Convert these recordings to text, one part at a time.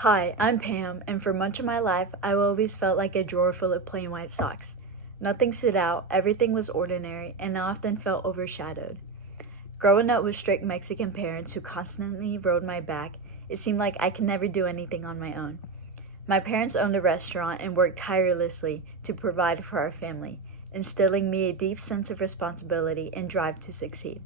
Hi, I'm Pam, and for much of my life, I always felt like a drawer full of plain white socks. Nothing stood out, everything was ordinary, and I often felt overshadowed. Growing up with strict Mexican parents who constantly rode my back, it seemed like I could never do anything on my own. My parents owned a restaurant and worked tirelessly to provide for our family, instilling me a deep sense of responsibility and drive to succeed.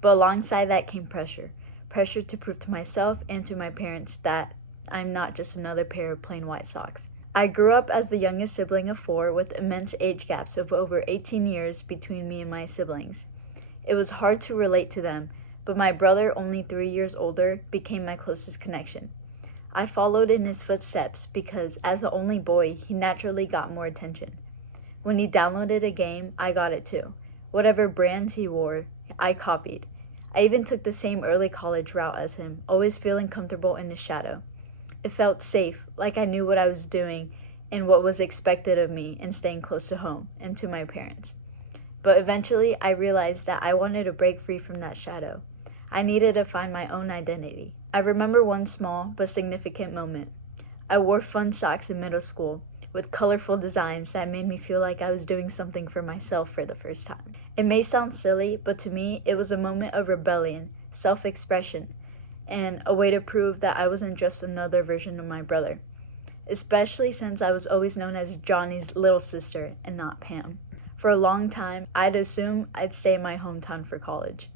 But alongside that came pressure to prove to myself and to my parents that I'm not just another pair of plain white socks. I grew up as the youngest sibling of four with immense age gaps of over 18 years between me and my siblings. It was hard to relate to them, but my brother, only 3 years older, became my closest connection. I followed in his footsteps because, as the only boy, he naturally got more attention. When he downloaded a game, I got it too. Whatever brands he wore, I copied. I even took the same early college route as him, always feeling comfortable in his shadow. It felt safe, like I knew what I was doing and what was expected of me and staying close to home and to my parents. But eventually, I realized that I wanted to break free from that shadow. I needed to find my own identity. I remember one small but significant moment. I wore fun socks in middle school with colorful designs that made me feel like I was doing something for myself for the first time. It may sound silly, but to me, it was a moment of rebellion, self-expression, and a way to prove that I wasn't just another version of my brother, especially since I was always known as Johnny's little sister and not Pam. For a long time, I'd assume I'd stay in my hometown for college.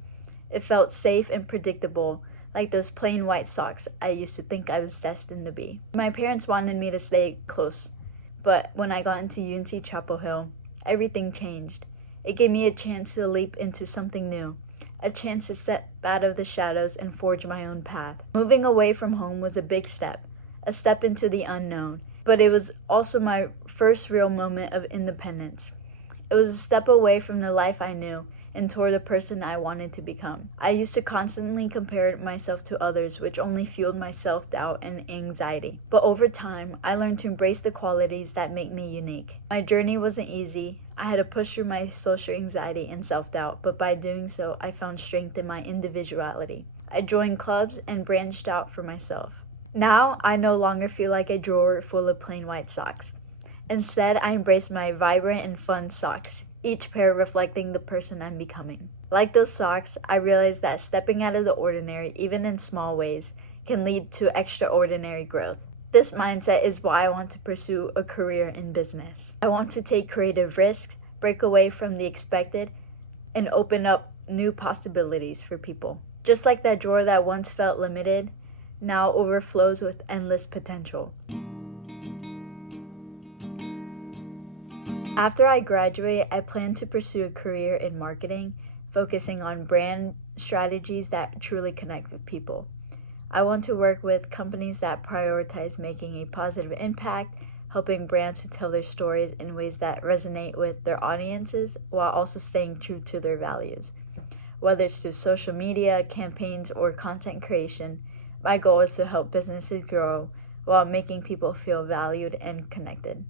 It felt safe and predictable, like those plain white socks I used to think I was destined to be. My parents wanted me to stay close, but when I got into UNC Chapel Hill, everything changed. It gave me a chance to leap into something new, a chance to step out of the shadows and forge my own path. Moving away from home was a big step, a step into the unknown, but it was also my first real moment of independence. It was a step away from the life I knew and toward the person I wanted to become. I used to constantly compare myself to others, which only fueled my self-doubt and anxiety. But over time, I learned to embrace the qualities that make me unique. My journey wasn't easy. I had to push through my social anxiety and self-doubt, but by doing so, I found strength in my individuality. I joined clubs and branched out for myself. Now, I no longer feel like a drawer full of plain white socks. Instead, I embrace my vibrant and fun socks, each pair reflecting the person I'm becoming. Like those socks, I realized that stepping out of the ordinary, even in small ways, can lead to extraordinary growth. This mindset is why I want to pursue a career in business. I want to take creative risks, break away from the expected, and open up new possibilities for people. Just like that drawer that once felt limited, now overflows with endless potential. After I graduate, I plan to pursue a career in marketing, focusing on brand strategies that truly connect with people. I want to work with companies that prioritize making a positive impact, helping brands to tell their stories in ways that resonate with their audiences while also staying true to their values. Whether it's through social media, campaigns, or content creation, my goal is to help businesses grow while making people feel valued and connected.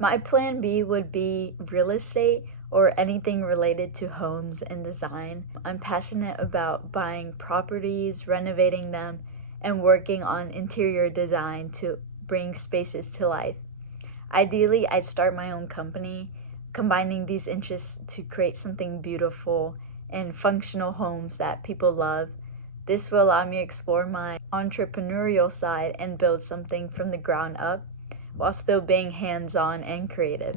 My plan B would be real estate or anything related to homes and design. I'm passionate about buying properties, renovating them, and working on interior design to bring spaces to life. Ideally, I'd start my own company, combining these interests to create something beautiful and functional homes that people love. This will allow me to explore my entrepreneurial side and build something from the ground up while still being hands-on and creative.